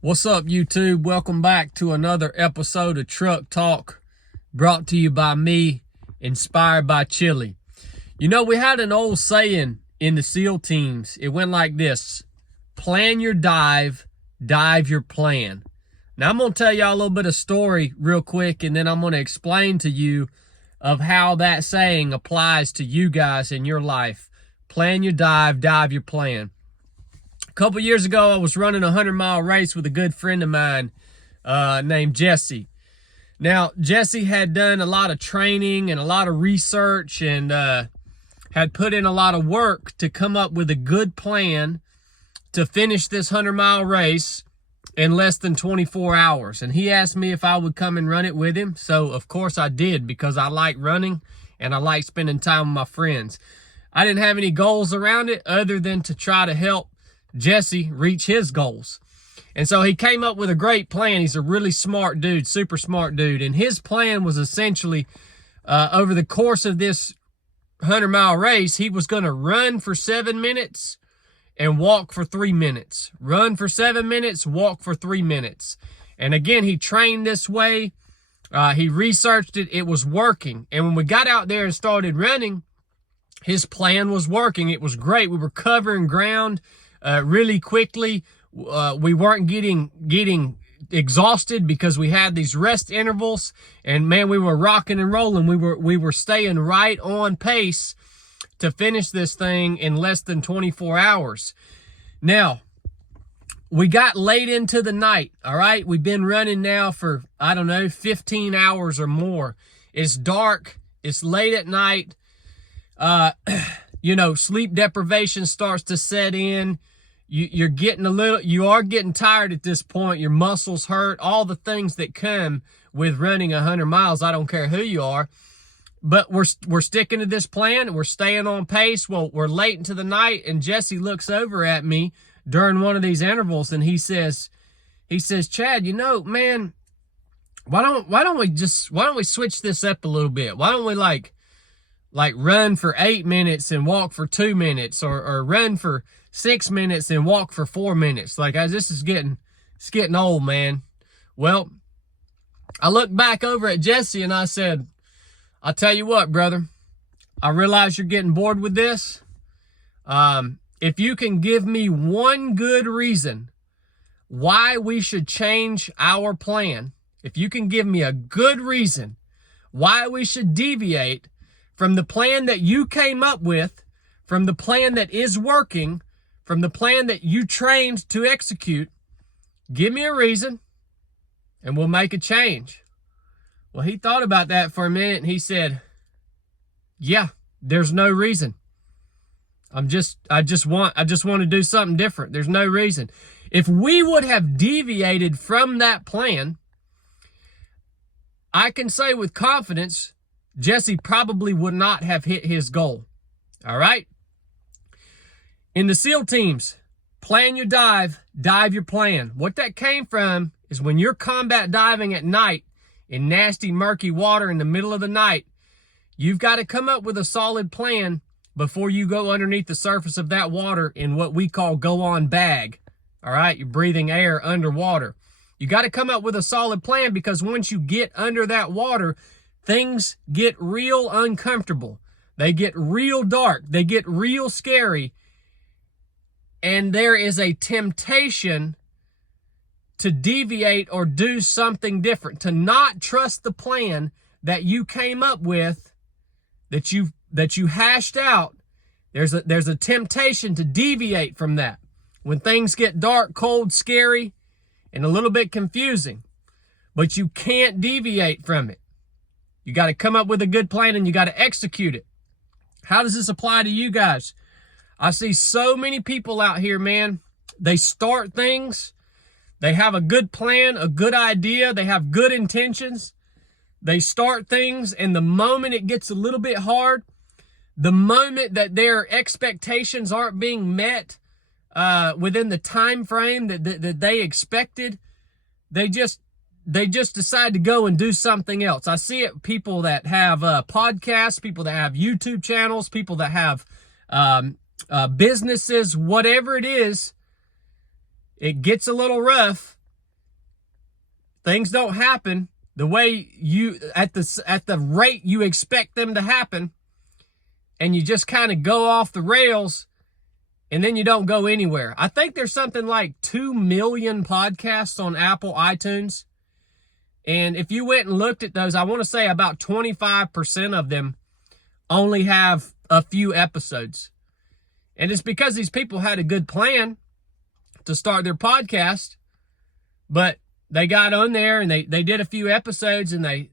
What's up, YouTube? Welcome back to another episode of Truck Talk, brought to you by me, inspired by Chili. You know, we had an old saying in the SEAL teams. It went like this: plan your dive, dive your plan. Now, I'm going to tell y'all a little bit of story real quick, and then I'm going to explain to you of how that saying applies to you guys in your life. Plan your dive, dive your plan. A couple years ago, I was running a 100-mile race with a good friend of mine named Jesse. Now, Jesse had done a lot of training and a lot of research and had put in a lot of work to come up with a good plan to finish this 100-mile race in less than 24 hours. And he asked me if I would come and run it with him. So, of course, I did, because I like running and I like spending time with my friends. I didn't have any goals around it other than to try to help Jesse reach his goals. And so he came up with a great plan. He's a really smart dude, super smart dude. And his plan was essentially, over the course of this 100-mile race, he was going to run for 7 minutes and walk for 3 minutes. Run for 7 minutes, walk for 3 minutes. And again, he trained this way. He researched it. It was working. And when we got out there and started running, his plan was working. It was great. We were covering ground really quickly. We weren't getting exhausted because we had these rest intervals, and man, we were rocking and rolling. We were staying right on pace to finish this thing in less than 24 hours. Now, we got late into the night, all right? We've been running now for, 15 hours or more. It's dark. It's late at night. Sleep deprivation starts to set in. You are getting tired at this point. Your muscles hurt, all the things that come with running 100 miles. I don't care who you are, but we're sticking to this plan. We're staying on pace. Well, we're late into the night, and Jesse looks over at me during one of these intervals, and he says, Chad, man, why don't we switch this up a little bit? Why don't we like run for 8 minutes and walk for 2 minutes, or run for 6 minutes and walk for 4 minutes? This is getting old, man. Well, I looked back over at Jesse and I said, I'll tell you what, brother, I realize you're getting bored with this. If you can give me one good reason why we should change our plan, if you can give me a good reason why we should deviate from the plan that you came up with, from the plan that is working, from the plan that you trained to execute, give me a reason and we'll make a change. Well, he thought about that for a minute and he said, yeah, there's no reason. I just want to do something different. There's no reason. If we would have deviated from that plan, I can say with confidence, Jesse probably would not have hit his goal. All right? In the SEAL teams, plan your dive, dive your plan. What that came from is when you're combat diving at night in nasty, murky water in the middle of the night, you've got to come up with a solid plan before you go underneath the surface of that water in what we call go on bag. All right? You're breathing air underwater. You got to come up with a solid plan, because once you get under that water, things get real uncomfortable. They get real dark. They get real scary. And there is a temptation to deviate or do something different, to not trust the plan that you came up with, that you hashed out. There's a temptation to deviate from that when things get dark, cold, scary, and a little bit confusing. But you can't deviate from it. You got to come up with a good plan and you got to execute it. How does this apply to you guys? I see so many people out here, man. They start things. They have a good plan, a good idea. They have good intentions. They start things, and the moment it gets a little bit hard, the moment that their expectations aren't being met within the time frame that they expected, they just decide to go and do something else. I see it, people that have podcasts, people that have YouTube channels, people that have businesses, whatever it is. It gets a little rough, things don't happen the way you at the rate you expect them to happen, and you just kind of go off the rails, and then you don't go anywhere. I think there's something like 2 million podcasts on Apple iTunes. And if you went and looked at those, I want to say about 25% of them only have a few episodes. And it's because these people had a good plan to start their podcast, but they got on there and they did a few episodes, and they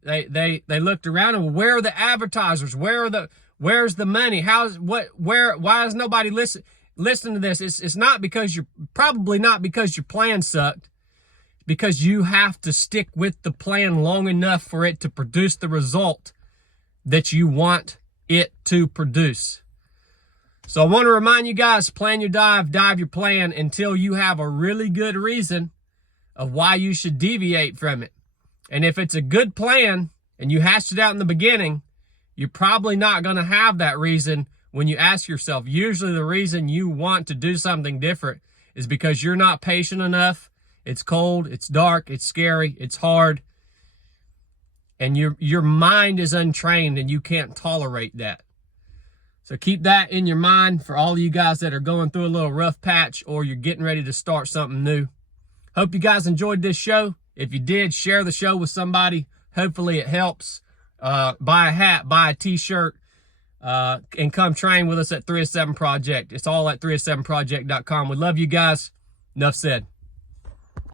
looked around and, where are the advertisers? Where's the money? Why is nobody listening to this? It's not because probably not because your plan sucked, because you have to stick with the plan long enough for it to produce the result that you want it to produce. So I want to remind you guys, plan your dive, dive your plan until you have a really good reason of why you should deviate from it. And if it's a good plan and you hashed it out in the beginning, you're probably not going to have that reason when you ask yourself. Usually the reason you want to do something different is because you're not patient enough. It's cold, it's dark, it's scary, it's hard, and your mind is untrained and you can't tolerate that. So keep that in your mind for all of you guys that are going through a little rough patch or you're getting ready to start something new. Hope you guys enjoyed this show. If you did, share the show with somebody. Hopefully it helps. Buy a hat, buy a t-shirt, and come train with us at 307 Project. It's all at 307project.com. We love you guys. Enough said.